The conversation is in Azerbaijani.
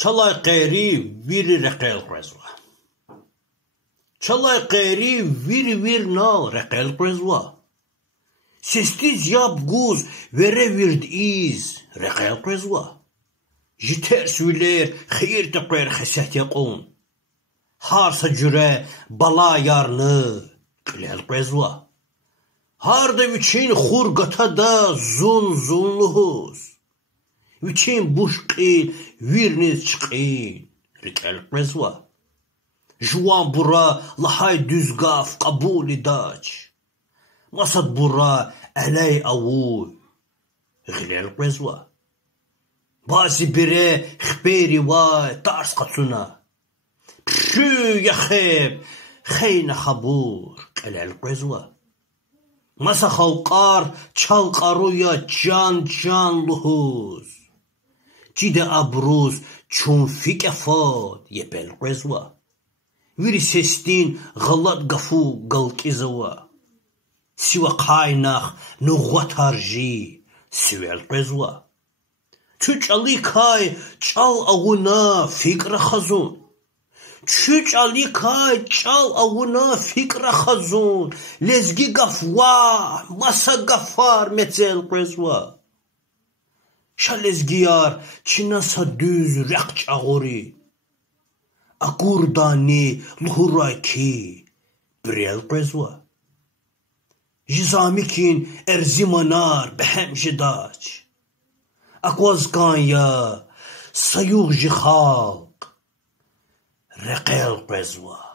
Çalay qeyri viri reqel qrezwa. Çalay qeyri vir nal reqel qrezwa. Sestiz yab guz vere vird iz reqel qrezwa. Jiters viler xeyir teqer xesat yaqun. Harsa cüre bala yarnı qilel qrezwa. Harda viçin xurgata da zunluhuz. Viçin buşqil virniz çıqin reqel qrezwa. Juan bura lahay düzgaf qabuli daç. Masad bura alay avuy qilel qrezwa. Bazı bire xberi vay tars qatsuna. Pşü yaxeb xeyna xabur qilel qrezwa. Masa xalqar çalqaruya can luhuz. Cide abruz çun fikefat yepel qrezwa. Viri sestin ghalat gafu galqizawa. Siwa qaynax nuğvat harji sivel qrezwa. Çuçali kay çal ağuna fikra xazun. Çuçali kay çal ağuna fikra xazun. Lezgi gafwa masa gafar metzel qrezwa. Şalezgiyar çinasa düz raqç ağuri. Akurdani luhuraki brel qrezwa. Jizamikin erzimanar behem jidaç. Akwazkanya sayuğ ji xalq reqel qrezwa.